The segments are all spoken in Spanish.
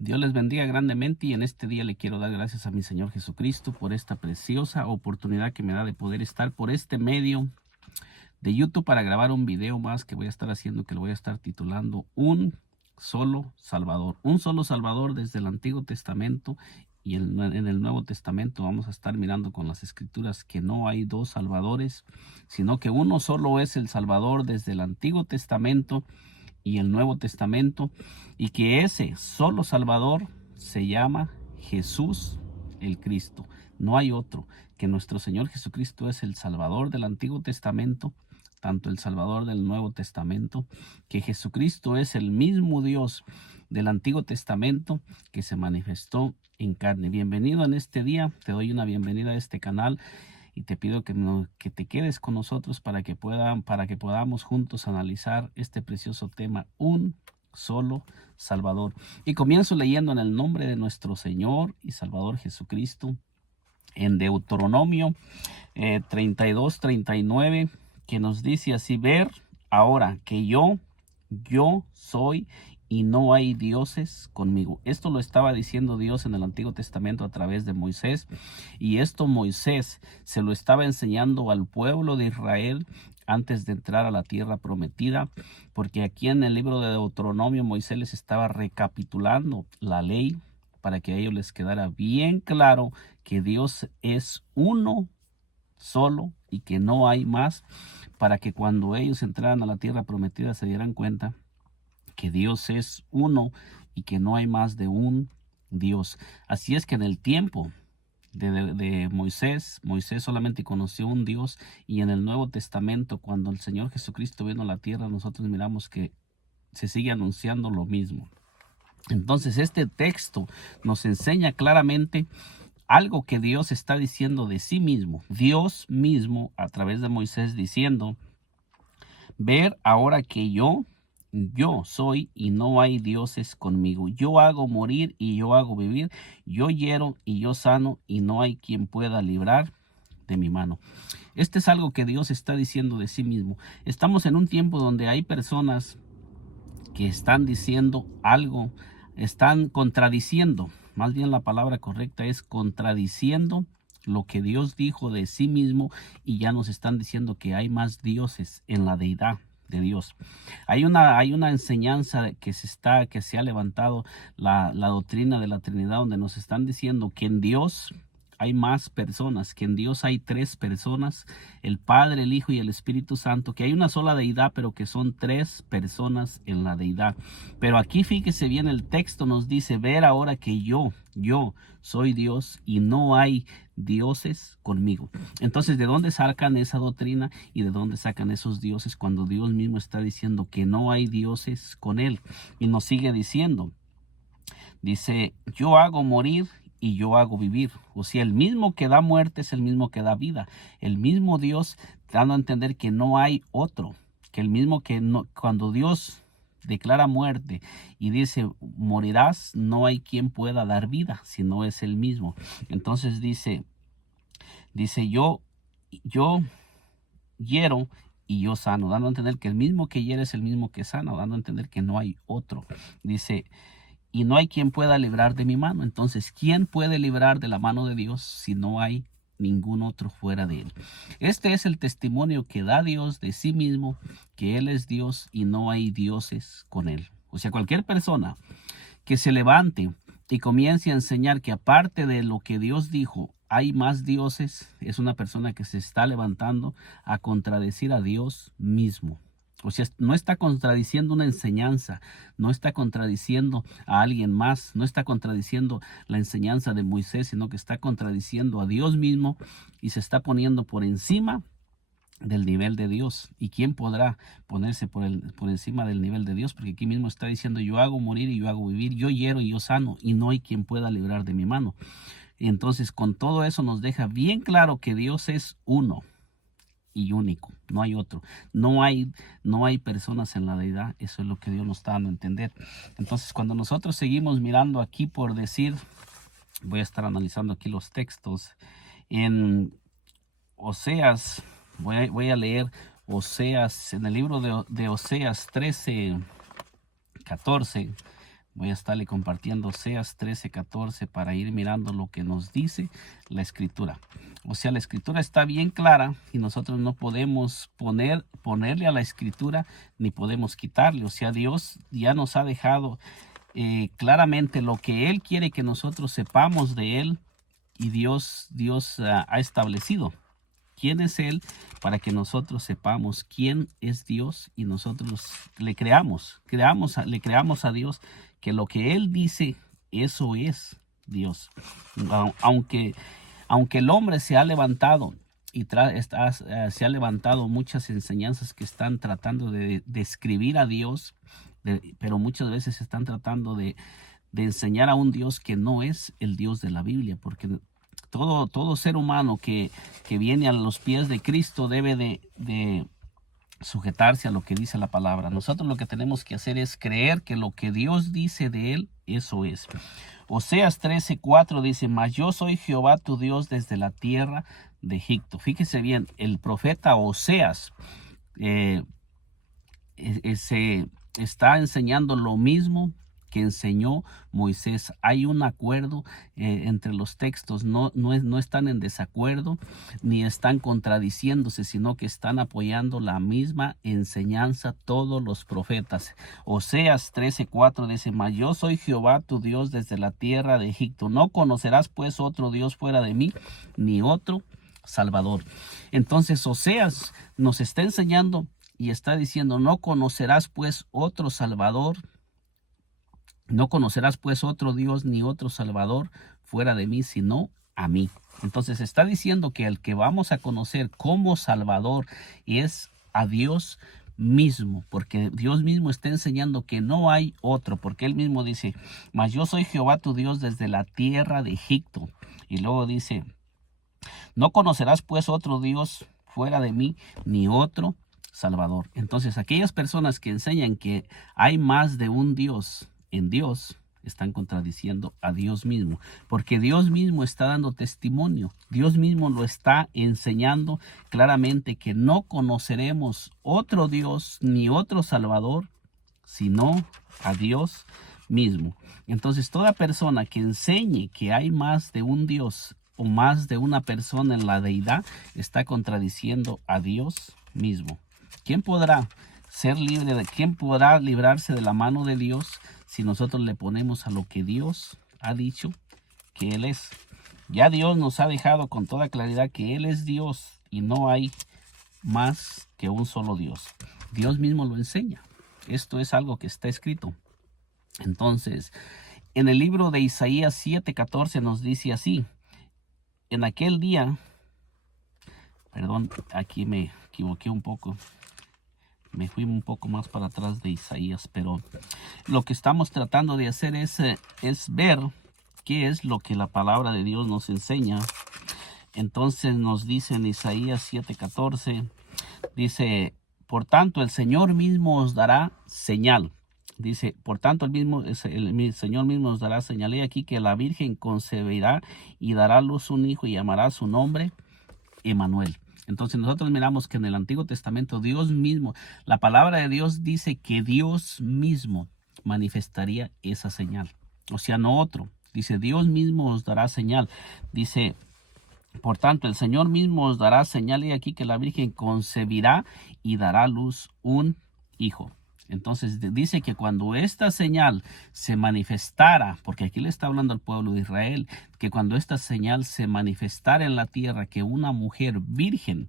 Dios les bendiga grandemente y en este día le quiero dar gracias a mi Señor Jesucristo por esta preciosa oportunidad que me da de poder estar por este medio de YouTube para grabar un video más que voy a estar haciendo, que lo voy a estar titulando Un Solo Salvador. Un solo Salvador desde el Antiguo Testamento y en el Nuevo Testamento vamos a estar mirando con las Escrituras que no hay dos Salvadores, sino que uno solo es el Salvador desde el Antiguo Testamento y el Nuevo Testamento, y que ese solo Salvador se llama Jesús el Cristo. No hay otro, que nuestro Señor Jesucristo es el Salvador del Antiguo Testamento, tanto el Salvador del Nuevo Testamento, que Jesucristo es el mismo Dios del Antiguo Testamento que se manifestó en carne. Bienvenido en este día, te doy una bienvenida a este canal y te pido que te quedes con nosotros para que podamos juntos analizar este precioso tema, un solo Salvador. Y comienzo leyendo en el nombre de nuestro Señor y Salvador Jesucristo, en Deuteronomio 32:39, que nos dice así: ver ahora que yo soy y no hay dioses conmigo. Esto lo estaba diciendo Dios en el Antiguo Testamento a través de Moisés, y esto Moisés se lo estaba enseñando al pueblo de Israel antes de entrar a la tierra prometida, porque aquí en el libro de Deuteronomio Moisés les estaba recapitulando la ley para que a ellos les quedara bien claro que Dios es uno solo y que no hay más, para que cuando ellos entraran a la tierra prometida se dieran cuenta que Dios es uno y que no hay más de un Dios. Así es que en el tiempo de Moisés solamente conoció un Dios, y en el Nuevo Testamento, cuando el Señor Jesucristo vino a la tierra, nosotros miramos que se sigue anunciando lo mismo. Entonces este texto nos enseña claramente algo que Dios está diciendo de sí mismo. Dios mismo a través de Moisés diciendo: ver ahora que yo soy y no hay dioses conmigo. Yo hago morir y yo hago vivir. Yo hiero y yo sano y no hay quien pueda librar de mi mano. Este es algo que Dios está diciendo de sí mismo. Estamos en un tiempo donde hay personas que están diciendo algo, están contradiciendo, más bien la palabra correcta es contradiciendo lo que Dios dijo de sí mismo, y ya nos están diciendo que hay más dioses en la deidad de Dios. Hay una enseñanza que se ha levantado, la doctrina de la Trinidad, donde nos están diciendo que en Dios hay más personas, que en Dios hay tres personas: el Padre, el Hijo y el Espíritu Santo, que hay una sola deidad, pero que son tres personas en la deidad. Pero aquí fíjese bien, el texto nos dice: ver ahora que yo soy Dios y no hay dioses conmigo. Entonces, ¿de dónde sacan esa doctrina y de dónde sacan esos dioses cuando Dios mismo está diciendo que no hay dioses con él? Y nos sigue diciendo, dice: yo hago morir y yo hago vivir. O sea, el mismo que da muerte es el mismo que da vida. El mismo Dios dando a entender que no hay otro, que el mismo que no, cuando Dios declara muerte y dice morirás, no hay quien pueda dar vida, sino es el mismo. Entonces dice yo hiero y yo sano, dando a entender que el mismo que hiere es el mismo que sana, dando a entender que no hay otro. Dice: y no hay quien pueda librar de mi mano. Entonces, ¿quién puede librar de la mano de Dios si no hay ningún otro fuera de él? Este es el testimonio que da Dios de sí mismo, que él es Dios y no hay dioses con él. O sea, cualquier persona que se levante y comience a enseñar que aparte de lo que Dios dijo hay más dioses, es una persona que se está levantando a contradecir a Dios mismo. O sea, no está contradiciendo una enseñanza, no está contradiciendo a alguien más, no está contradiciendo la enseñanza de Moisés, sino que está contradiciendo a Dios mismo y se está poniendo por encima del nivel de Dios. ¿Y quién podrá ponerse por encima del nivel de Dios? Porque aquí mismo está diciendo: yo hago morir y yo hago vivir, yo hiero y yo sano, y no hay quien pueda librar de mi mano. Entonces, con todo eso nos deja bien claro que Dios es uno y único, no hay otro. No hay personas en la deidad. Eso es lo que Dios nos está dando a entender. Entonces, cuando nosotros seguimos mirando aquí, por decir, voy a estar analizando aquí los textos en Oseas. Voy a leer Oseas, en el libro de Oseas 13:14. Voy a estarle compartiendo Oseas 13:14 para ir mirando lo que nos dice la escritura. O sea, la escritura está bien clara y nosotros no podemos ponerle a la escritura ni podemos quitarle. O sea, Dios ya nos ha dejado claramente lo que Él quiere que nosotros sepamos de Él, y Dios ha establecido quién es Él para que nosotros sepamos quién es Dios y nosotros le le creamos a Dios que lo que Él dice, eso es Dios. Aunque el hombre se ha levantado y se ha levantado muchas enseñanzas que están tratando de describir a Dios, pero muchas veces están tratando de enseñar a un Dios que no es el Dios de la Biblia, porque todo ser humano que viene a los pies de Cristo debe de sujetarse a lo que dice la palabra. Nosotros lo que tenemos que hacer es creer que lo que Dios dice de Él, eso es. Oseas 13:4 dice: mas yo soy Jehová tu Dios desde la tierra de Egipto. Fíjese bien, el profeta Oseas se está enseñando lo mismo que enseñó Moisés. Hay un acuerdo entre los textos, no están en desacuerdo ni están contradiciéndose, sino que están apoyando la misma enseñanza todos los profetas. Oseas 13:4 dice: mas yo soy Jehová tu Dios desde la tierra de Egipto. No conocerás pues otro Dios fuera de mí, ni otro Salvador. Entonces Oseas nos está enseñando y está diciendo: no conocerás pues otro Salvador, no conocerás pues otro Dios ni otro Salvador fuera de mí, sino a mí. Entonces está diciendo que el que vamos a conocer como Salvador es a Dios mismo, porque Dios mismo está enseñando que no hay otro, porque Él mismo dice: mas yo soy Jehová tu Dios desde la tierra de Egipto. Y luego dice: no conocerás pues otro Dios fuera de mí, ni otro Salvador. Entonces aquellas personas que enseñan que hay más de un Dios en Dios están contradiciendo a Dios mismo, porque Dios mismo está dando testimonio. Dios mismo lo está enseñando claramente, que no conoceremos otro Dios ni otro Salvador sino a Dios mismo. Entonces toda persona que enseñe que hay más de un Dios o más de una persona en la deidad está contradiciendo a Dios mismo. ¿Quién podrá quién podrá librarse de la mano de Dios si nosotros le ponemos a lo que Dios ha dicho que Él es? Ya Dios nos ha dejado con toda claridad que Él es Dios y no hay más que un solo Dios. Dios mismo lo enseña. Esto es algo que está escrito. Entonces, en el libro de Isaías 7:14 nos dice así: en aquel día, perdón, aquí me equivoqué un poco. Me fui un poco más para atrás de Isaías, pero lo que estamos tratando de hacer es ver qué es lo que la palabra de Dios nos enseña. Entonces nos dice en Isaías 7:14, dice: por tanto el Señor mismo os dará señal. Dice: por tanto el Señor mismo os dará señal. Y aquí que la Virgen concebirá y dará a luz un hijo y llamará su nombre Emmanuel. Entonces nosotros miramos que en el Antiguo Testamento Dios mismo, la palabra de Dios dice que Dios mismo manifestaría esa señal. O sea, no otro. Dice: Dios mismo os dará señal. Dice: por tanto el Señor mismo os dará señal. Y aquí que la Virgen concebirá y dará a luz un hijo. Entonces dice que cuando esta señal se manifestara, porque aquí le está hablando al pueblo de Israel, que cuando esta señal se manifestara en la tierra, que una mujer virgen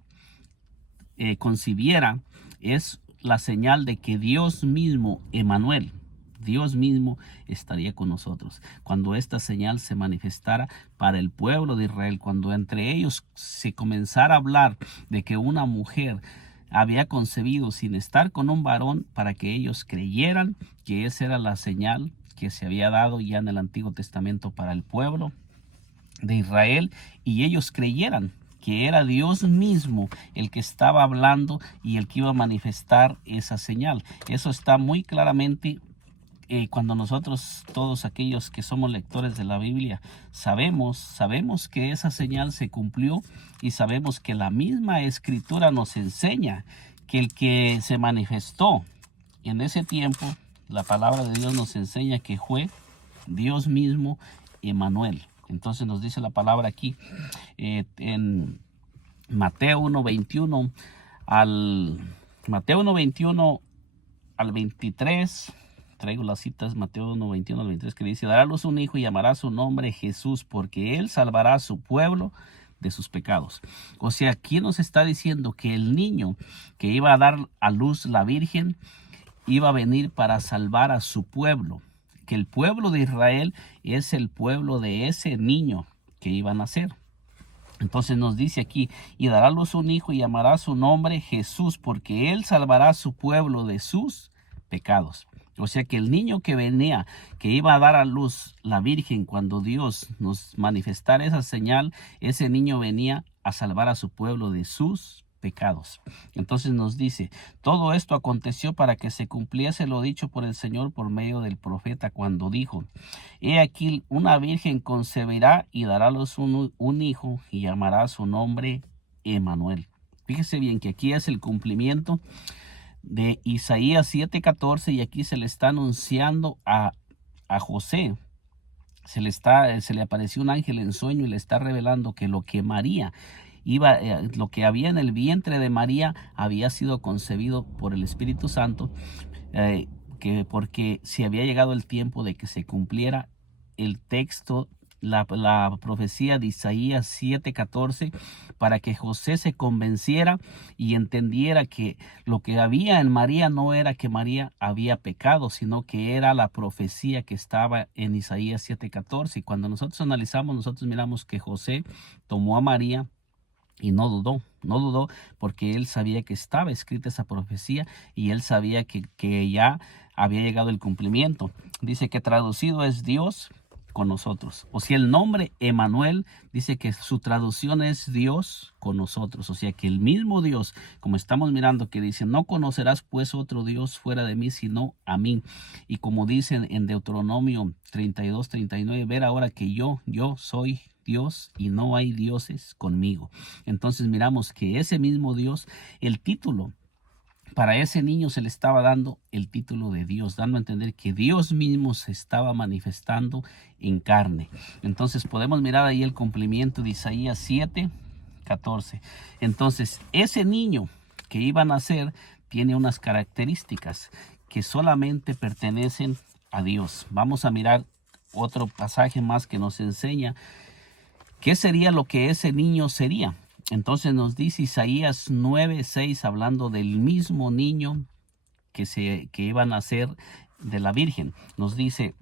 concibiera, es la señal de que Dios mismo, Emmanuel, Dios mismo estaría con nosotros. Cuando esta señal se manifestara para el pueblo de Israel, cuando entre ellos se comenzara a hablar de que una mujer había concebido sin estar con un varón, para que ellos creyeran que esa era la señal que se había dado ya en el Antiguo Testamento para el pueblo de Israel, y ellos creyeran que era Dios mismo el que estaba hablando y el que iba a manifestar esa señal. Eso está muy claramente cuando nosotros, todos aquellos que somos lectores de la Biblia, sabemos que esa señal se cumplió, y sabemos que la misma Escritura nos enseña que el que se manifestó en ese tiempo la palabra de Dios nos enseña que fue Dios mismo, Emmanuel. Entonces nos dice la palabra aquí en Mateo 1:21 Mateo 1:21 al 23. Traigo las citas, Mateo 1:21 al 23, que dice: dará a luz un hijo y llamará su nombre Jesús, porque él salvará a su pueblo de sus pecados. O sea, aquí nos está diciendo que el niño que iba a dar a luz la Virgen iba a venir para salvar a su pueblo, que el pueblo de Israel es el pueblo de ese niño que iba a nacer. Entonces nos dice aquí: y dará a luz un hijo y llamará su nombre Jesús, porque él salvará a su pueblo de sus pecados. O sea que el niño que venía, que iba a dar a luz la Virgen cuando Dios nos manifestara esa señal, ese niño venía a salvar a su pueblo de sus pecados. Entonces nos dice: todo esto aconteció para que se cumpliese lo dicho por el Señor por medio del profeta, cuando dijo: he aquí una virgen concebirá y dará a luz un hijo y llamará su nombre Emmanuel. Fíjese bien que aquí es el cumplimiento de Isaías 7:14, y aquí se le está anunciando a José. Se le apareció un ángel en sueño y le está revelando que lo que María lo que había en el vientre de María había sido concebido por el Espíritu Santo, porque si había llegado el tiempo de que se cumpliera el texto, la profecía de Isaías 7:14, para que José se convenciera y entendiera que lo que había en María no era que María había pecado, sino que era la profecía que estaba en Isaías 7:14. Y cuando nosotros analizamos, nosotros miramos que José tomó a María y no dudó, porque él sabía que estaba escrita esa profecía y él sabía que ya había llegado el cumplimiento. Dice que traducido es Dios con nosotros. O sea, el nombre Emmanuel dice que su traducción es Dios con nosotros. O sea, que el mismo Dios, como estamos mirando, que dice: no conocerás pues otro Dios fuera de mí, sino a mí. Y como dicen en Deuteronomio 32:39, ver ahora que yo soy Dios y no hay dioses conmigo. Entonces miramos que ese mismo Dios, el título para ese niño se le estaba dando el título de Dios, dando a entender que Dios mismo se estaba manifestando en carne. Entonces podemos mirar ahí el cumplimiento de Isaías 7:14. Entonces ese niño que iba a nacer tiene unas características que solamente pertenecen a Dios. Vamos a mirar otro pasaje más que nos enseña qué sería lo que ese niño sería. Entonces nos dice Isaías 9:6, hablando del mismo niño que iba a nacer de la Virgen. Nos dice: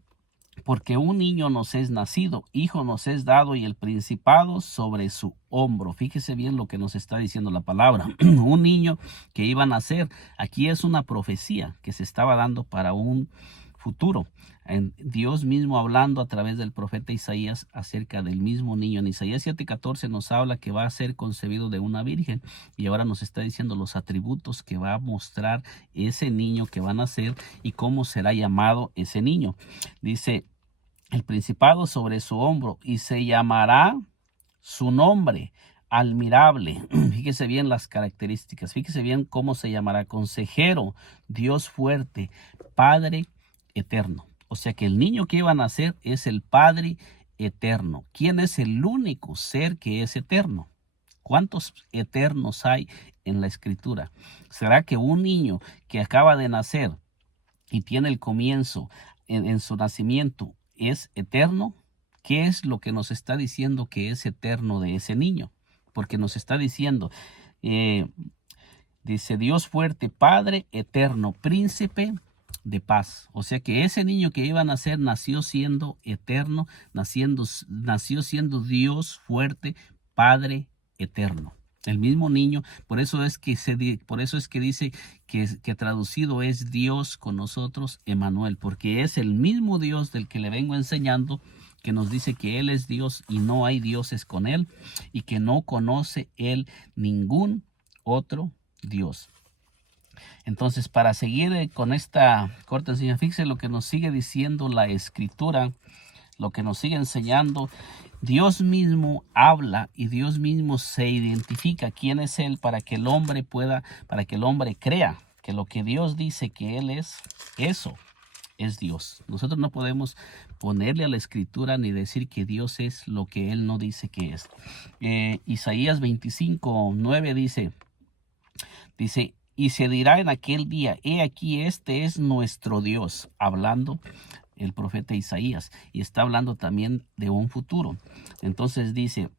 porque un niño nos es nacido, hijo nos es dado, y el principado sobre su hombro. Fíjese bien lo que nos está diciendo la palabra. Un niño que iba a nacer. Aquí es una profecía que se estaba dando para un futuro. Dios mismo hablando a través del profeta Isaías acerca del mismo niño. En Isaías 7:14 nos habla que va a ser concebido de una virgen, y ahora nos está diciendo los atributos que va a mostrar ese niño que va a nacer y cómo será llamado ese niño. Dice: el principado sobre su hombro, y se llamará su nombre admirable. Fíjese bien las características, fíjese bien cómo se llamará: consejero, Dios fuerte, Padre eterno. O sea que el niño que iba a nacer es el Padre eterno. ¿Quién es el único ser que es eterno? ¿Cuántos eternos hay en la Escritura? ¿Será que un niño que acaba de nacer y tiene el comienzo en su nacimiento es eterno? ¿Qué es lo que nos está diciendo que es eterno de ese niño? Porque nos está diciendo, dice: Dios fuerte, Padre eterno, príncipe de paz. O sea que ese niño que iba a nacer nació siendo eterno, nació siendo Dios fuerte, Padre eterno. El mismo niño. Por eso es que dice que traducido es Dios con nosotros, Emmanuel, porque es el mismo Dios del que le vengo enseñando, que nos dice que Él es Dios y no hay dioses con Él, y que no conoce Él ningún otro Dios. Entonces, para seguir con esta corta enseñanza, fíjese lo que nos sigue diciendo la Escritura, lo que nos sigue enseñando. Dios mismo habla y Dios mismo se identifica quién es Él, para que el hombre crea que lo que Dios dice que Él es, eso es Dios. Nosotros no podemos ponerle a la escritura ni decir que Dios es lo que Él no dice que es. Isaías 25:9 dice, y se dirá en aquel día, he aquí, este es nuestro Dios, hablando el profeta Isaías, y está hablando también de un futuro. Entonces dice,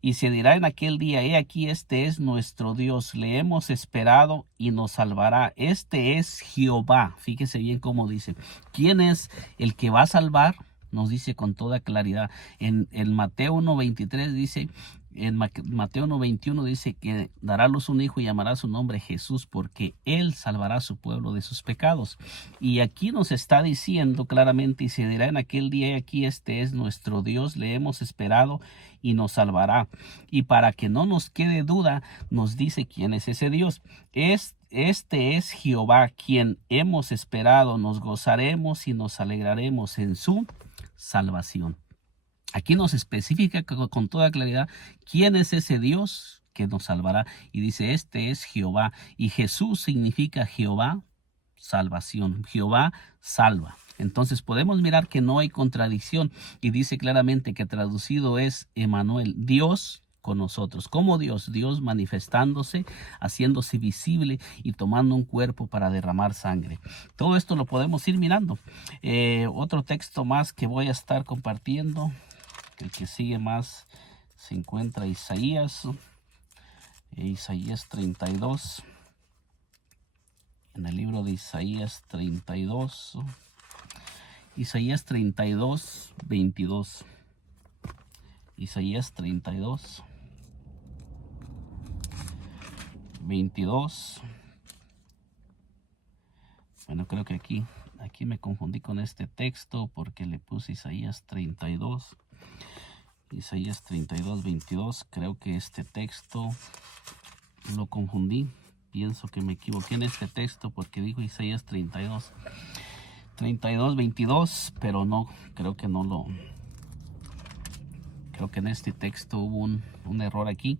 y se dirá en aquel día, he aquí, este es nuestro Dios, le hemos esperado y nos salvará. Este es Jehová. Fíjese bien cómo dice. ¿Quién es el que va a salvar? Nos dice con toda claridad. En Mateo 1:23 dice, en Mateo 1:21 dice que dará a luz un hijo y llamará su nombre Jesús, porque Él salvará a su pueblo de sus pecados. Y aquí nos está diciendo claramente, y se dirá en aquel día, aquí este es nuestro Dios, le hemos esperado y nos salvará. Y para que no nos quede duda, nos dice quién es ese Dios. Este es Jehová, quien hemos esperado, nos gozaremos y nos alegraremos en su salvación. Aquí nos especifica con toda claridad quién es ese Dios que nos salvará. Y dice, este es Jehová. Y Jesús significa Jehová, salvación. Jehová salva. Entonces podemos mirar que no hay contradicción. Y dice claramente que traducido es Emmanuel, Dios con nosotros. ¿Cómo Dios? Dios manifestándose, haciéndose visible y tomando un cuerpo para derramar sangre. Todo esto lo podemos ir mirando. Otro texto más que voy a estar compartiendo. El que sigue más se encuentra Isaías 32. En el libro de Isaías 32. Isaías 32:22. Isaías 32:22. Bueno, creo que aquí me confundí con este texto porque le puse Isaías 32. Isaías 32:22. Creo que este texto lo confundí. Pienso que me equivoqué en este texto porque dijo Isaías 32:22, pero no, creo que no lo... Creo que en este texto hubo un error aquí.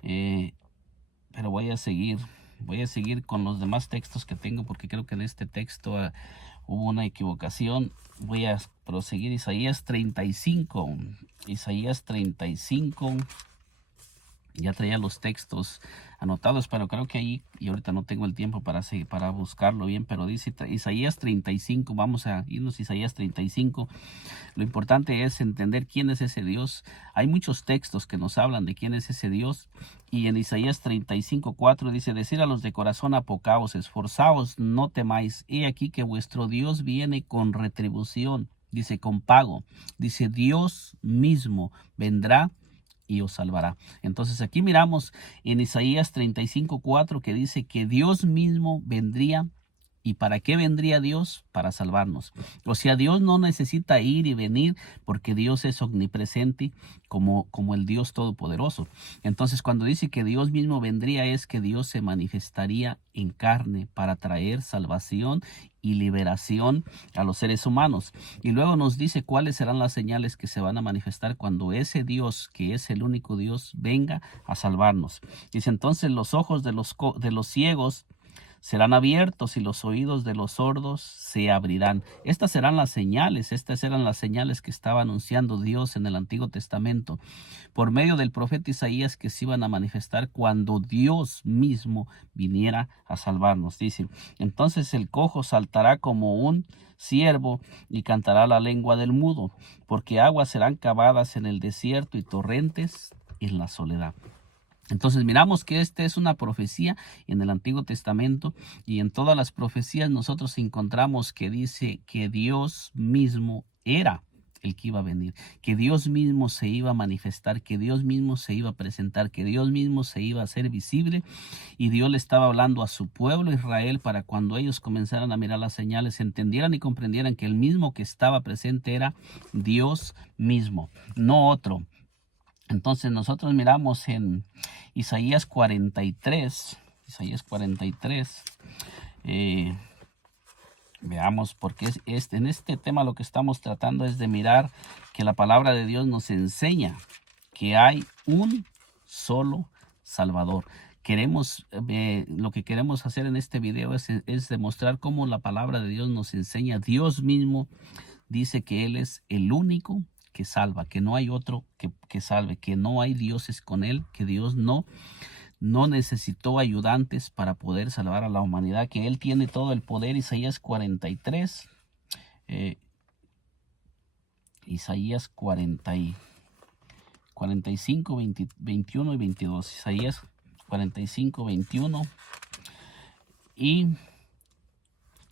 Pero voy a seguir con los demás textos que tengo porque creo que en este texto hubo una equivocación. Voy a proseguir. Isaías 35. Ya traía los textos anotados, pero creo que ahí, y ahorita no tengo el tiempo para buscarlo bien, pero dice Isaías 35, vamos a irnos a Isaías 35. Lo importante es entender quién es ese Dios. Hay muchos textos que nos hablan de quién es ese Dios, y en Isaías 35:4 dice, decir a los de corazón apocaos, esforzaos, no temáis, he aquí que vuestro Dios viene con retribución, dice con pago, dice Dios mismo vendrá y os salvará. Entonces aquí miramos en Isaías 35:4 que dice que Dios mismo vendría. ¿Y para qué vendría Dios? Para salvarnos. O sea, Dios no necesita ir y venir porque Dios es omnipresente como el Dios Todopoderoso. Entonces, cuando dice que Dios mismo vendría, es que Dios se manifestaría en carne para traer salvación y liberación a los seres humanos. Y luego nos dice cuáles serán las señales que se van a manifestar cuando ese Dios, que es el único Dios, venga a salvarnos. Dice, entonces los ojos de los ciegos serán abiertos y los oídos de los sordos se abrirán. Estas eran las señales que estaba anunciando Dios en el Antiguo Testamento por medio del profeta Isaías, que se iban a manifestar cuando Dios mismo viniera a salvarnos. Dice, entonces el cojo saltará como un ciervo y cantará la lengua del mudo, porque aguas serán cavadas en el desierto y torrentes en la soledad. Entonces miramos que esta es una profecía en el Antiguo Testamento, y en todas las profecías nosotros encontramos que dice que Dios mismo era el que iba a venir, que Dios mismo se iba a manifestar, que Dios mismo se iba a presentar, que Dios mismo se iba a hacer visible, y Dios le estaba hablando a su pueblo Israel para cuando ellos comenzaran a mirar las señales, entendieran y comprendieran que el mismo que estaba presente era Dios mismo, no otro. Entonces nosotros miramos en Isaías 43, veamos, porque en este tema lo que estamos tratando es de mirar que la palabra de Dios nos enseña que hay un solo Salvador, lo que queremos hacer en este video es demostrar cómo la palabra de Dios nos enseña. Dios mismo dice que Él es el único que salva, que no hay otro que salve, que no hay dioses con Él, que Dios no necesitó ayudantes para poder salvar a la humanidad, que Él tiene todo el poder. Isaías 43, Isaías 45, 21 y 22. Isaías 45, 21 y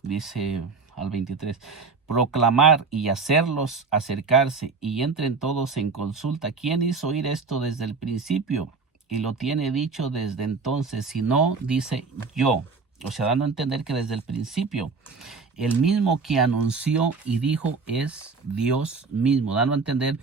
dice al 23. Proclamar y hacerlos acercarse y entren todos en consulta. ¿Quién hizo oír esto desde el principio? Y lo tiene dicho desde entonces. Si no, dice yo. O sea, dando a entender que desde el principio el mismo que anunció y dijo es Dios mismo, dando a entender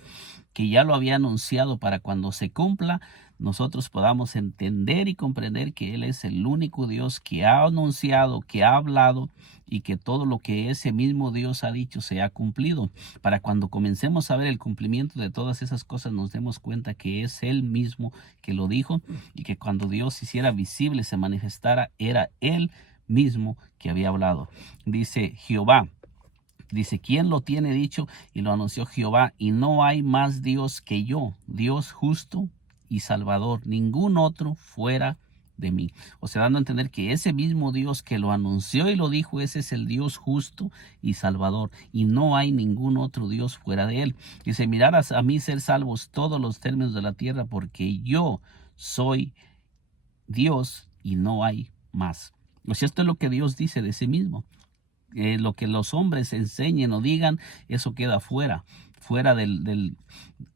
que ya lo había anunciado para cuando se cumpla, nosotros podamos entender y comprender que Él es el único Dios que ha anunciado, que ha hablado y que todo lo que ese mismo Dios ha dicho se ha cumplido. Para cuando comencemos a ver el cumplimiento de todas esas cosas, nos demos cuenta que es Él mismo que lo dijo y que cuando Dios se hiciera visible, se manifestara, era Él mismo que había hablado. Dice Jehová. Dice, ¿quién lo tiene dicho? Y lo anunció Jehová, y no hay más Dios que yo, Dios justo y salvador, ningún otro fuera de mí. O sea, dando a entender que ese mismo Dios que lo anunció y lo dijo, ese es el Dios justo y salvador, y no hay ningún otro Dios fuera de él. Dice, mirad a mí ser salvos todos los términos de la tierra, porque yo soy Dios y no hay más. O sea, esto es lo que Dios dice de sí mismo. Lo que los hombres enseñen o digan, eso queda fuera del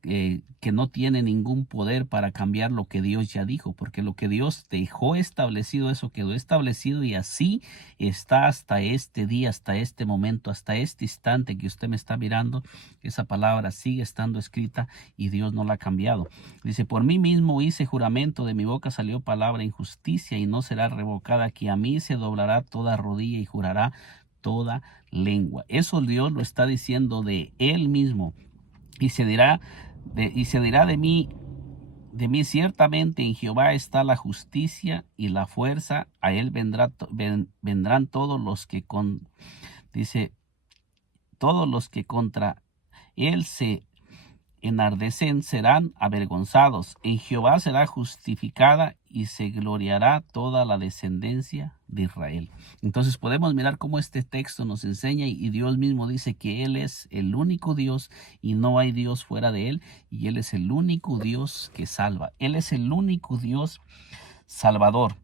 que no tiene ningún poder para cambiar lo que Dios ya dijo, porque lo que Dios dejó establecido, eso quedó establecido y así está hasta este día, hasta este momento, hasta este instante que usted me está mirando. Esa palabra sigue estando escrita y Dios no la ha cambiado. Dice, por mí mismo hice juramento, de mi boca salió palabra injusticia y no será revocada, que a mí se doblará toda rodilla y jurará toda lengua. Eso Dios lo está diciendo de Él mismo. Y se dirá de mí ciertamente en Jehová está la justicia y la fuerza. A Él vendrán todos los que todos los que contra Él se enardecen serán avergonzados. En Jehová será justificada y se gloriará toda la descendencia de Israel. Entonces podemos mirar cómo este texto nos enseña y Dios mismo dice que Él es el único Dios y no hay Dios fuera de Él, y Él es el único Dios que salva. Él es el único Dios salvador.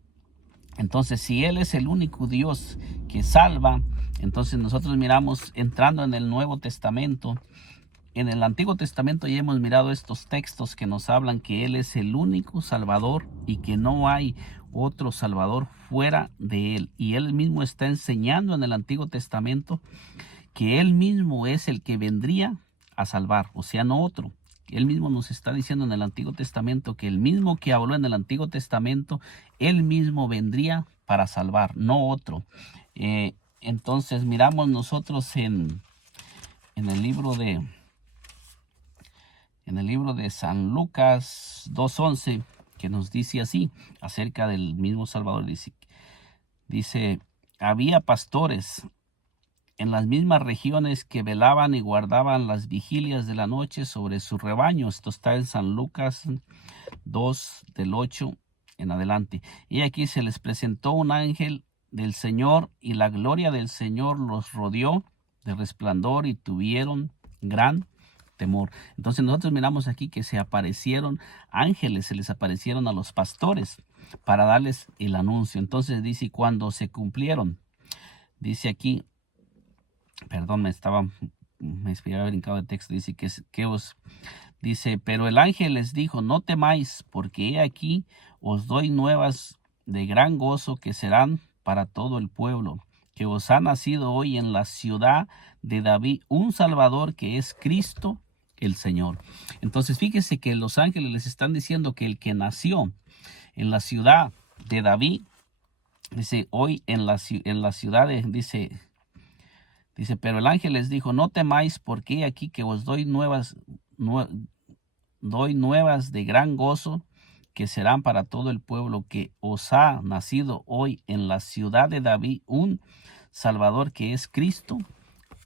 Entonces, si Él es el único Dios que salva, entonces nosotros miramos entrando en el Nuevo Testamento. En el Antiguo Testamento ya hemos mirado estos textos que nos hablan que Él es el único Salvador y que no hay otro Salvador fuera de Él. Y Él mismo está enseñando en el Antiguo Testamento que Él mismo es el que vendría a salvar, o sea, no otro. Él mismo nos está diciendo en el Antiguo Testamento que el mismo que habló en el Antiguo Testamento, Él mismo vendría para salvar, no otro. Entonces miramos nosotros en el libro de San Lucas 2:11, que nos dice así, acerca del mismo Salvador. Dice, había pastores en las mismas regiones que velaban y guardaban las vigilias de la noche sobre su rebaño. Esto está en San Lucas 2, del 8 en adelante. Y aquí se les presentó un ángel del Señor, y la gloria del Señor los rodeó de resplandor, y tuvieron gran temor. Entonces nosotros miramos aquí que se aparecieron ángeles, se les aparecieron a los pastores para darles el anuncio. Entonces dice, cuando se cumplieron, dice aquí, perdón, me había brincado el texto, dice dice, pero el ángel les dijo, no temáis, porque he aquí os doy nuevas de gran gozo, que serán para todo el pueblo, que os ha nacido hoy en la ciudad de David un Salvador, que es Cristo el Señor. Entonces fíjese que los ángeles les están diciendo que el que nació en la ciudad de David, dice, hoy en la ciudad dice, pero el ángel les dijo, no temáis, porque he aquí que os doy nuevas de gran gozo, que serán para todo el pueblo, que os ha nacido hoy en la ciudad de David un Salvador, que es Cristo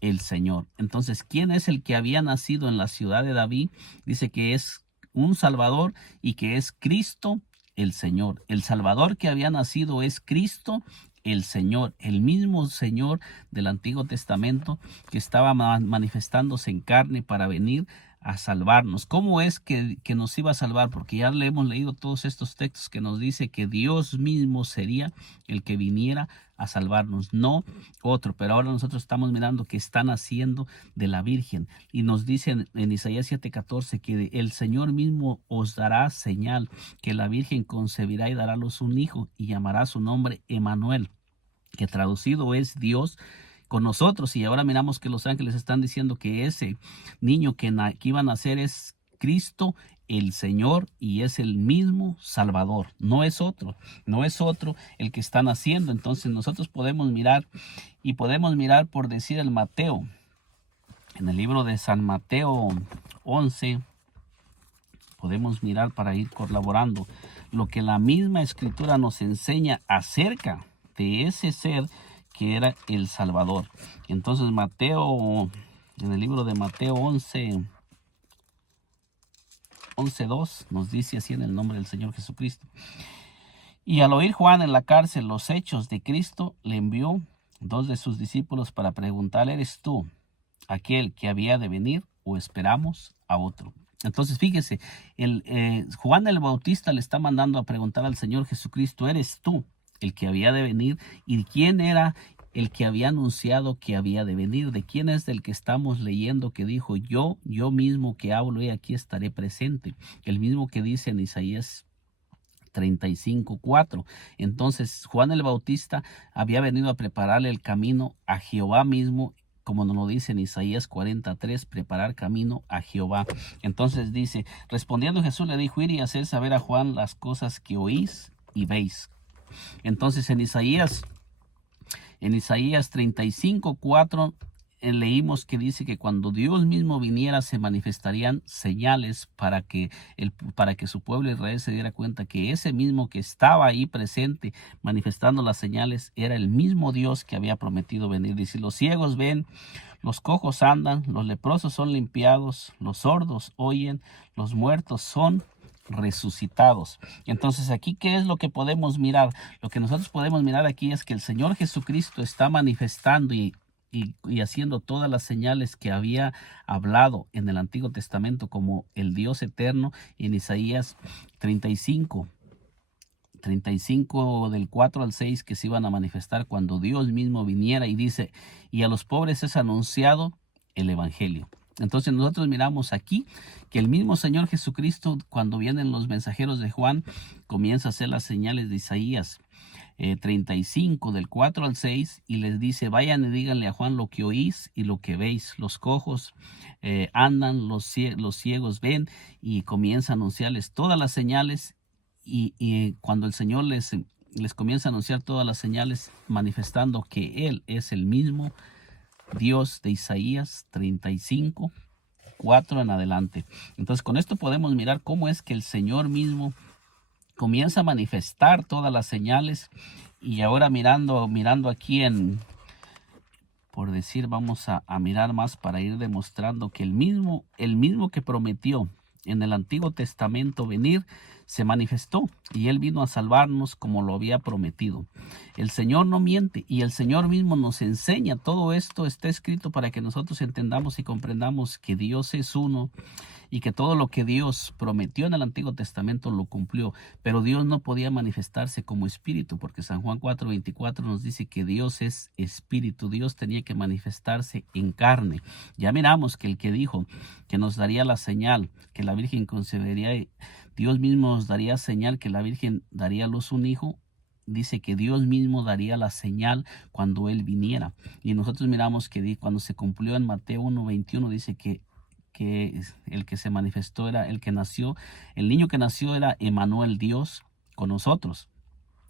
el Señor. Entonces, ¿quién es el que había nacido en la ciudad de David? Dice que es un Salvador y que es Cristo el Señor. El Salvador que había nacido es Cristo el Señor, el mismo Señor del Antiguo Testamento que estaba manifestándose en carne para venir a salvarnos. ¿Cómo es que nos iba a salvar? Porque ya le hemos leído todos estos textos que nos dice que Dios mismo sería el que viniera a salvarnos, no otro. Pero ahora nosotros estamos mirando que están haciendo de la Virgen, y nos dicen en Isaías 7:14 que el Señor mismo os dará señal, que la Virgen concebirá y dará a luz un hijo, y llamará su nombre Emmanuel, que traducido es Dios con nosotros. Y ahora miramos que los ángeles están diciendo que ese niño que iba a nacer es Cristo el Señor, y es el mismo Salvador, no es otro el que está naciendo. Entonces nosotros podemos mirar, y podemos mirar por decir el Mateo, en el libro de San Mateo 11, podemos mirar para ir colaborando lo que la misma escritura nos enseña acerca de ese ser que era el Salvador. Entonces Mateo, en el libro de Mateo 11:2 nos dice así, en el nombre del Señor Jesucristo: y al oír Juan en la cárcel los hechos de Cristo, le envió 2 de sus discípulos para preguntarle: ¿eres tú aquel que había de venir, o esperamos a otro? Entonces fíjese, Juan el Bautista le está mandando a preguntar al Señor Jesucristo: ¿eres tú el que había de venir? ¿Y quién era el que había anunciado que había de venir? ¿De quién es del que estamos leyendo que dijo: yo mismo que hablo, y aquí estaré presente? El mismo que dice en Isaías 35:4. Entonces Juan el Bautista había venido a prepararle el camino a Jehová mismo, como nos lo dice en Isaías 40:3, preparar camino a Jehová. Entonces dice: respondiendo Jesús le dijo: ir y hacer saber a Juan las cosas que oís y veis. Entonces en Isaías 35:4 leímos que dice que cuando Dios mismo viniera se manifestarían señales para que su pueblo Israel se diera cuenta que ese mismo que estaba ahí presente manifestando las señales era el mismo Dios que había prometido venir. Dice: los ciegos ven, los cojos andan, los leprosos son limpiados, los sordos oyen, los muertos son resucitados. Entonces aquí, ¿qué es lo que podemos mirar? Lo que nosotros podemos mirar aquí es que el Señor Jesucristo está manifestando y haciendo todas las señales que había hablado en el Antiguo Testamento como el Dios eterno. En Isaías 35 del 4 al 6, que se iban a manifestar cuando Dios mismo viniera, y dice: y a los pobres es anunciado el Evangelio. Entonces nosotros miramos aquí que el mismo Señor Jesucristo, cuando vienen los mensajeros de Juan, comienza a hacer las señales de Isaías 35 del 4 al 6, y les dice: vayan y díganle a Juan lo que oís y lo que veis. Los cojos andan, los ciegos ven, y comienza a anunciarles todas las señales. Y cuando el Señor les comienza a anunciar todas las señales, manifestando que Él es el mismo Dios de Isaías 35:4 en adelante. Entonces con esto podemos mirar cómo es que el Señor mismo comienza a manifestar todas las señales. Y ahora mirando aquí por decir, vamos a mirar más para ir demostrando que el mismo que prometió en el Antiguo Testamento venir, se manifestó, y Él vino a salvarnos como lo había prometido. El Señor no miente, y el Señor mismo nos enseña. Todo esto está escrito para que nosotros entendamos y comprendamos que Dios es uno, y que todo lo que Dios prometió en el Antiguo Testamento lo cumplió. Pero Dios no podía manifestarse como espíritu, porque San Juan 4:24 nos dice que Dios es espíritu. Dios tenía que manifestarse en carne. Ya miramos que el que dijo que nos daría la señal, que la Virgen concebería, Dios mismo nos daría señal que la Virgen daría a luz un hijo. Dice que Dios mismo daría la señal cuando Él viniera. Y nosotros miramos que cuando se cumplió en Mateo 1:21, dice que el que se manifestó era el que nació, el niño que nació era Emmanuel, Dios con nosotros.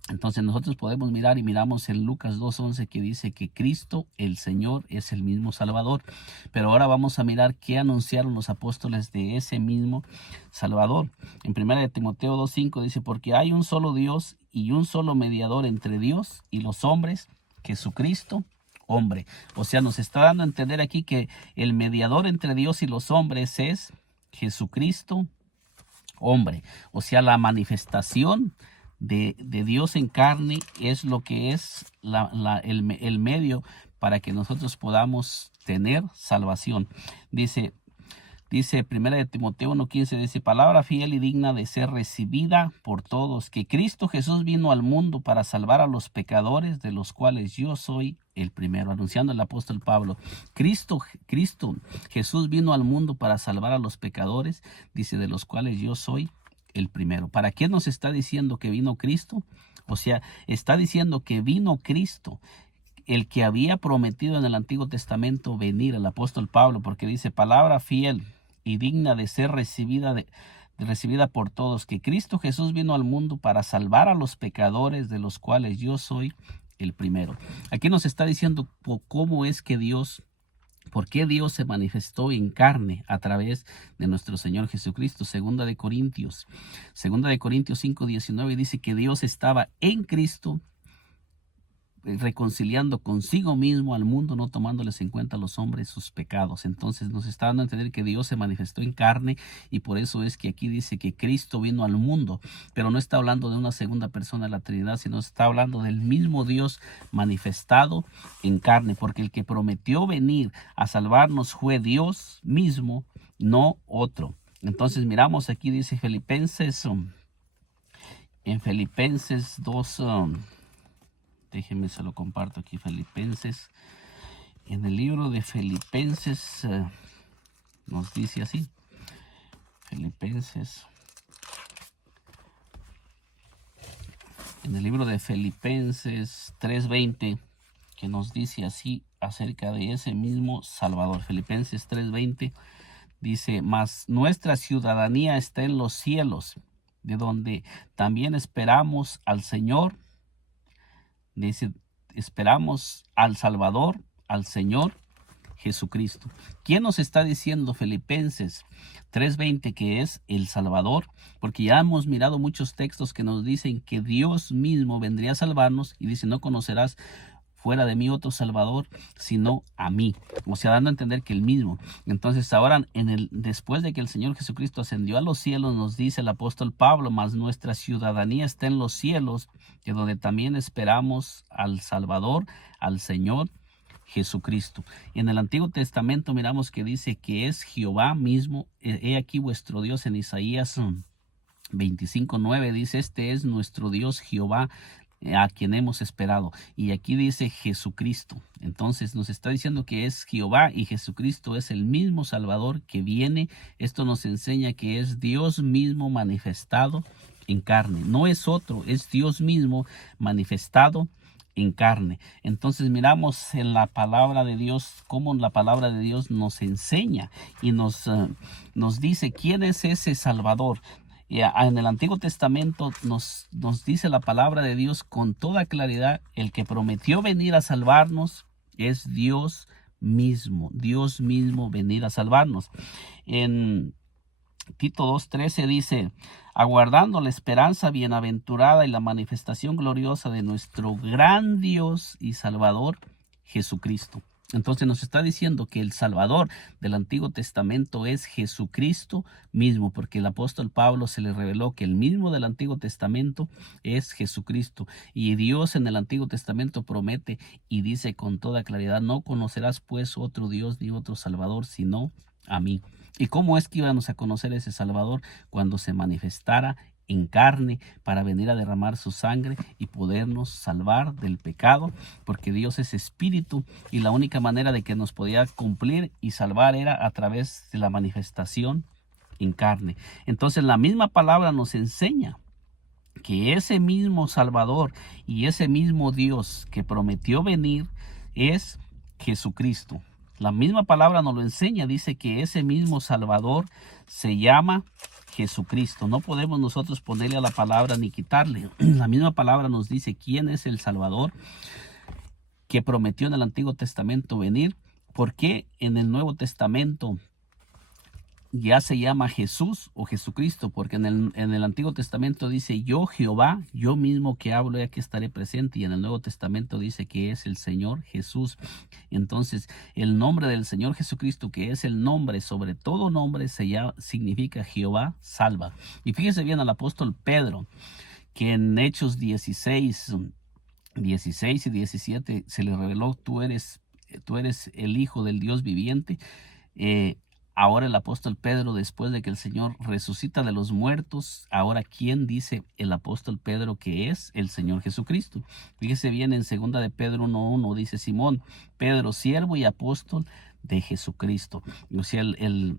Entonces nosotros podemos mirar y miramos en Lucas 2:11 que dice que Cristo, el Señor, es el mismo Salvador. Pero ahora vamos a mirar qué anunciaron los apóstoles de ese mismo Salvador. En 1 Timoteo 2:5 dice, porque hay un solo Dios y un solo mediador entre Dios y los hombres, Jesucristo, hombre. O sea, nos está dando a entender aquí que el mediador entre Dios y los hombres es Jesucristo, hombre. O sea, la manifestación de Dios en carne es lo que es el medio para que nosotros podamos tener salvación. Dice 1 Timoteo 1:15, dice, palabra fiel y digna de ser recibida por todos, que Cristo Jesús vino al mundo para salvar a los pecadores, de los cuales yo soy el primero. Anunciando el apóstol Pablo, Cristo Jesús vino al mundo para salvar a los pecadores, dice, de los cuales yo soy el primero. ¿Para qué nos está diciendo que vino Cristo? O sea, está diciendo que vino Cristo, el que había prometido en el Antiguo Testamento venir, el apóstol Pablo, porque dice, palabra fiel y digna de ser recibida por todos, que Cristo Jesús vino al mundo para salvar a los pecadores, de los cuales yo soy el primero. Aquí nos está diciendo cómo es que ¿por qué Dios se manifestó en carne a través de nuestro Señor Jesucristo? Segunda de Corintios 5:19 dice que Dios estaba en Cristo reconciliando consigo mismo al mundo, no tomándoles en cuenta a los hombres sus pecados. Entonces nos está dando a entender que Dios se manifestó en carne, y por eso es que aquí dice que Cristo vino al mundo, pero no está hablando de una segunda persona de la Trinidad, sino está hablando del mismo Dios manifestado en carne, porque el que prometió venir a salvarnos fue Dios mismo, no otro. Entonces miramos aquí, dice Filipenses, en Filipenses 2, déjenme se lo comparto aquí, Filipenses. En el libro de Filipenses nos dice así. Filipenses. En el libro de Filipenses 3:20, que nos dice así acerca de ese mismo Salvador. Filipenses 3:20 dice, mas nuestra ciudadanía está en los cielos, de donde también esperamos al Señor. Dice, esperamos al Salvador, al Señor Jesucristo. ¿Quién nos está diciendo Filipenses 3:20 que es el Salvador? Porque ya hemos mirado muchos textos que nos dicen que Dios mismo vendría a salvarnos, y dice, no conocerás fuera de mí otro Salvador, sino a mí. O sea, dando a entender que el mismo. Entonces ahora, después de que el Señor Jesucristo ascendió a los cielos, nos dice el apóstol Pablo, mas nuestra ciudadanía está en los cielos, de donde también esperamos al Salvador, al Señor Jesucristo. En el Antiguo Testamento miramos que dice que es Jehová mismo. He aquí vuestro Dios. En Isaías 25:9 dice, este es nuestro Dios Jehová, a quien hemos esperado. Y aquí dice Jesucristo. Entonces nos está diciendo que es Jehová, y Jesucristo es el mismo Salvador que viene. Esto nos enseña que es Dios mismo manifestado en carne. No es otro, es Dios mismo manifestado en carne. Entonces miramos en la palabra de Dios cómo la palabra de Dios nos enseña y nos dice quién es ese Salvador. Y en el Antiguo Testamento nos dice la palabra de Dios con toda claridad, el que prometió venir a salvarnos es Dios mismo venir a salvarnos. En Tito 2:13 dice, aguardando la esperanza bienaventurada y la manifestación gloriosa de nuestro gran Dios y Salvador Jesucristo. Entonces nos está diciendo que el Salvador del Antiguo Testamento es Jesucristo mismo, porque el apóstol Pablo se le reveló que el mismo del Antiguo Testamento es Jesucristo. Y Dios en el Antiguo Testamento promete y dice con toda claridad, no conocerás pues otro Dios ni otro Salvador sino a mí. ¿Y cómo es que íbamos a conocer ese Salvador? Cuando se manifestara en carne para venir a derramar su sangre y podernos salvar del pecado, porque Dios es espíritu y la única manera de que nos podía cumplir y salvar era a través de la manifestación en carne. Entonces la misma palabra nos enseña que ese mismo Salvador y ese mismo Dios que prometió venir es Jesucristo. La misma palabra nos lo enseña, dice que ese mismo Salvador se llama Jesucristo. No podemos nosotros ponerle a la palabra ni quitarle. La misma palabra nos dice quién es el Salvador que prometió en el Antiguo Testamento venir. ¿Por qué en el Nuevo Testamento ya se llama Jesús o Jesucristo? Porque en el Antiguo Testamento dice yo Jehová, yo mismo que hablo y aquí estaré presente, y en el Nuevo Testamento dice que es el Señor Jesús. Entonces el nombre del Señor Jesucristo, que es el nombre sobre todo nombre, significa Jehová salva. Y fíjese bien al apóstol Pedro, que en Hechos 16 y 17 se le reveló, tú eres el Hijo del Dios viviente. Ahora el apóstol Pedro, después de que el Señor resucita de los muertos, ahora ¿quién dice el apóstol Pedro que es? El Señor Jesucristo. Fíjese bien, en 2 de Pedro 1:1 dice Simón, Pedro, siervo y apóstol de Jesucristo. O sea, el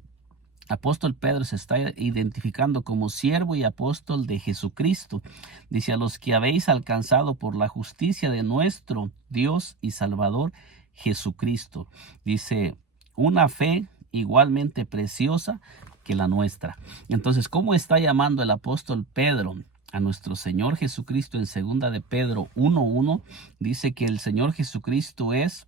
apóstol Pedro se está identificando como siervo y apóstol de Jesucristo. Dice, a los que habéis alcanzado por la justicia de nuestro Dios y Salvador Jesucristo. Dice, una fe igualmente preciosa que la nuestra. Entonces, ¿cómo está llamando el apóstol Pedro a nuestro Señor Jesucristo? En 2 de Pedro 1:1 dice que el Señor Jesucristo es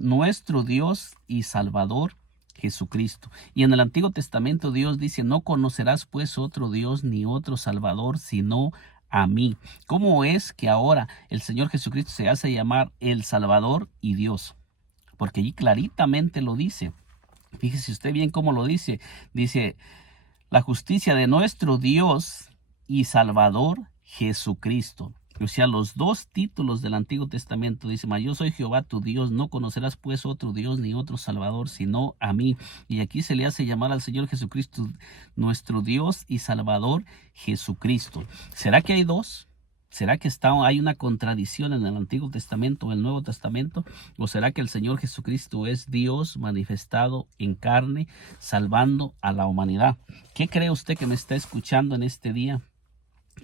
nuestro Dios y Salvador Jesucristo. Y en el Antiguo Testamento Dios dice, no conocerás pues otro Dios ni otro Salvador sino a mí. ¿Cómo es que ahora el Señor Jesucristo se hace llamar el Salvador y Dios? Porque allí claritamente lo dice. Fíjese usted bien cómo lo dice. Dice, la justicia de nuestro Dios y Salvador Jesucristo. O sea, los dos títulos del Antiguo Testamento dice, mas yo soy Jehová tu Dios, no conocerás pues otro Dios ni otro Salvador sino a mí. Y aquí se le hace llamar al Señor Jesucristo nuestro Dios y Salvador Jesucristo. ¿Será que hay dos? ¿Será que hay una contradicción en el Antiguo Testamento o el Nuevo Testamento? ¿O será que el Señor Jesucristo es Dios manifestado en carne, salvando a la humanidad? ¿Qué cree usted que me está escuchando en este día,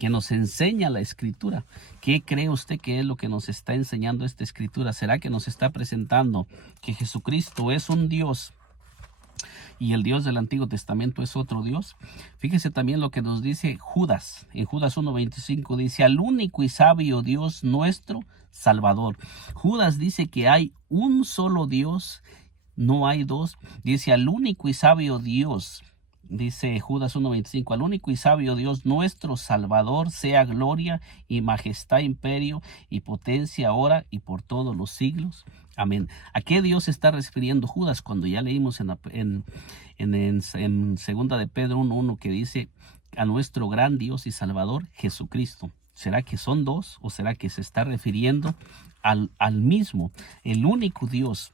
que nos enseña la Escritura? ¿Qué cree usted que es lo que nos está enseñando esta Escritura? ¿Será que nos está presentando que Jesucristo es un Dios y el Dios del Antiguo Testamento es otro Dios? Fíjese también lo que nos dice Judas. En Judas 1:25 dice, al único y sabio Dios nuestro Salvador. Judas dice que hay un solo Dios, no hay dos. Dice, al único y sabio Dios. Dice Judas 1:25, al único y sabio Dios nuestro Salvador sea gloria y majestad, imperio y potencia ahora y por todos los siglos. Amén. ¿A qué Dios se está refiriendo Judas cuando ya leímos en 2 de Pedro 1:1 que dice a nuestro gran Dios y Salvador Jesucristo? ¿Será que son dos o será que se está refiriendo al mismo, el único Dios?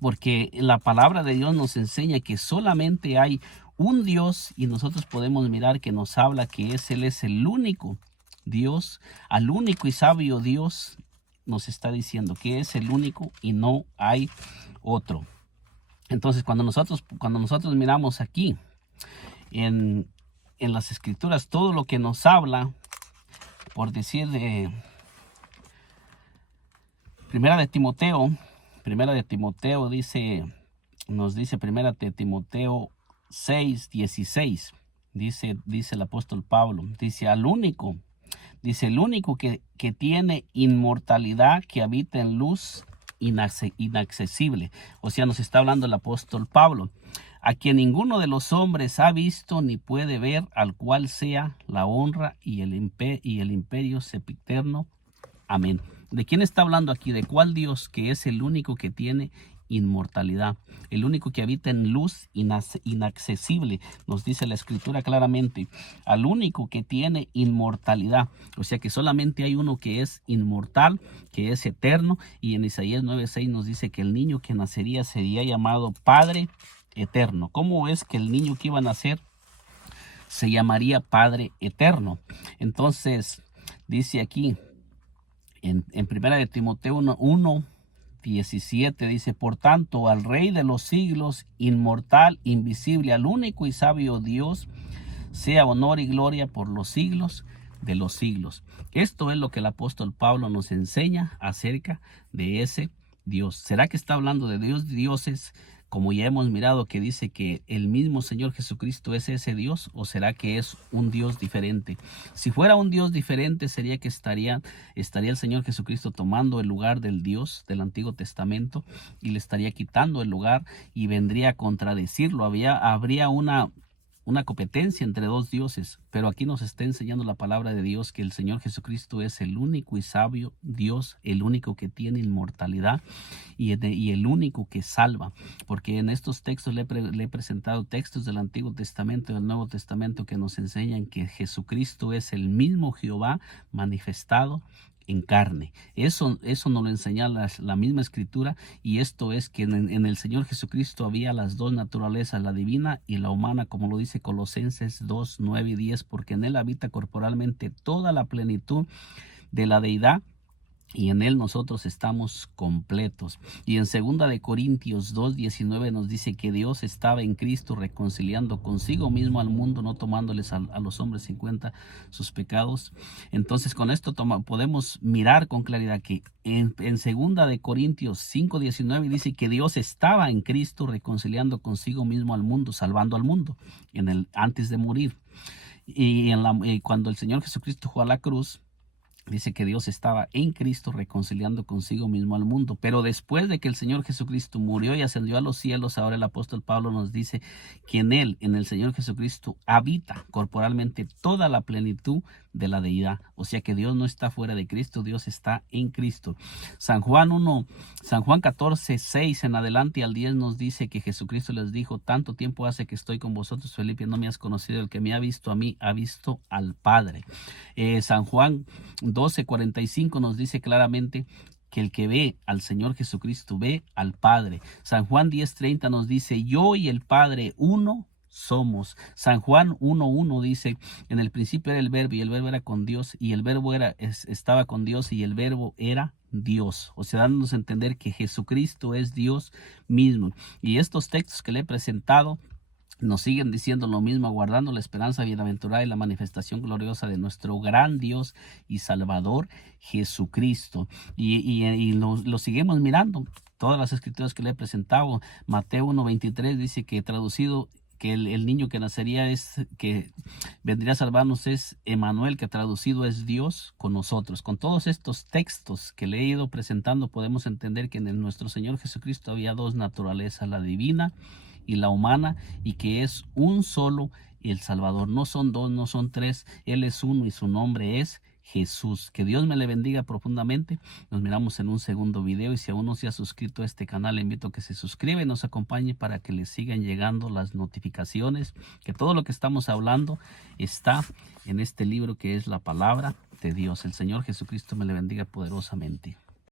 Porque la palabra de Dios nos enseña que solamente hay un Dios y nosotros podemos mirar que nos habla que Él es el único Dios, al único y sabio Dios nos está diciendo que es el único y no hay otro. Entonces cuando nosotros miramos aquí en las Escrituras todo lo que nos habla, por decir de Primera de Timoteo nos dice Primera de Timoteo 6:16, dice el apóstol Pablo, dice el único que tiene inmortalidad, que habita en luz inaccesible. O sea, nos está hablando el apóstol Pablo, a quien ninguno de los hombres ha visto ni puede ver, al cual sea la honra y el imperio sempiterno. Amén. ¿De quién está hablando aquí? ¿De cuál Dios? Que es el único que tiene inmortalidad, el único que habita en luz inaccesible. Nos dice la Escritura claramente, al único que tiene inmortalidad. O sea que solamente hay uno que es inmortal, que es eterno. Y en Isaías 9:6 nos dice que el niño que nacería sería llamado Padre Eterno. ¿Cómo es que el niño que iba a nacer se llamaría Padre Eterno? Entonces dice aquí en 1 de Timoteo 1:17 dice, por tanto, al Rey de los siglos, inmortal, invisible, al único y sabio Dios, sea honor y gloria por los siglos de los siglos. Esto es lo que el apóstol Pablo nos enseña acerca de ese Dios. ¿Será que está hablando de Dios, dioses, como ya hemos mirado, que dice que el mismo Señor Jesucristo es ese Dios, o será que es un Dios diferente? Si fuera un Dios diferente, sería que estaría el Señor Jesucristo tomando el lugar del Dios del Antiguo Testamento y le estaría quitando el lugar y vendría a contradecirlo. Habría una competencia entre dos dioses, pero aquí nos está enseñando la palabra de Dios que el Señor Jesucristo es el único y sabio Dios, el único que tiene inmortalidad y el único que salva, porque en estos textos le he presentado textos del Antiguo Testamento y del Nuevo Testamento que nos enseñan que Jesucristo es el mismo Jehová manifestado en carne. Eso nos lo enseña la misma escritura, y esto es que en el Señor Jesucristo había las dos naturalezas, la divina y la humana, como lo dice Colosenses 2, 9 y 10, porque en él habita corporalmente toda la plenitud de la deidad, y en él nosotros estamos completos. Y en 2 de Corintios 2:19 nos dice que Dios estaba en Cristo reconciliando consigo mismo al mundo, no tomándoles a los hombres en cuenta sus pecados. Entonces con esto podemos mirar con claridad que en 2 de Corintios 5:19 dice que Dios estaba en Cristo reconciliando consigo mismo al mundo, salvando al mundo antes de morir. Y cuando el Señor Jesucristo fue a la cruz, dice que Dios estaba en Cristo reconciliando consigo mismo al mundo. Pero después de que el Señor Jesucristo murió y ascendió a los cielos, ahora el apóstol Pablo nos dice que en él, en el Señor Jesucristo, habita corporalmente toda la plenitud de la deidad. O sea que Dios no está fuera de Cristo, Dios está en Cristo. San Juan 14:6 en adelante al 10 nos dice que Jesucristo les dijo: tanto tiempo hace que estoy con vosotros, Felipe, no me has conocido. El que me ha visto a mí ha visto al Padre. San Juan 12:45 nos dice claramente que el que ve al Señor Jesucristo ve al Padre. San Juan 10:30 nos dice: yo y el Padre uno somos. San Juan 1:1 dice: en el principio era el verbo, y el verbo era con Dios, y el verbo estaba con Dios, y el verbo era Dios. O sea, dándonos a entender que Jesucristo es Dios mismo. Y estos textos que le he presentado nos siguen diciendo lo mismo: aguardando la esperanza bienaventurada y la manifestación gloriosa de nuestro gran Dios y Salvador Jesucristo. Y lo seguimos mirando. Todas las escrituras que le he presentado, Mateo 1:23 dice que traducido, que el niño que nacería que vendría a salvarnos es Emmanuel, que traducido es Dios con nosotros. Con todos estos textos que le he ido presentando, podemos entender que en nuestro Señor Jesucristo había dos naturalezas, la divina y la humana, y que es un solo el Salvador. No son dos, no son tres, Él es uno y su nombre es Jesús. Que Dios me le bendiga profundamente. Nos miramos en un segundo video, y si aún no se ha suscrito a este canal, le invito a que se suscriba y nos acompañe para que le sigan llegando las notificaciones, que todo lo que estamos hablando está en este libro que es la palabra de Dios. El Señor Jesucristo me le bendiga poderosamente.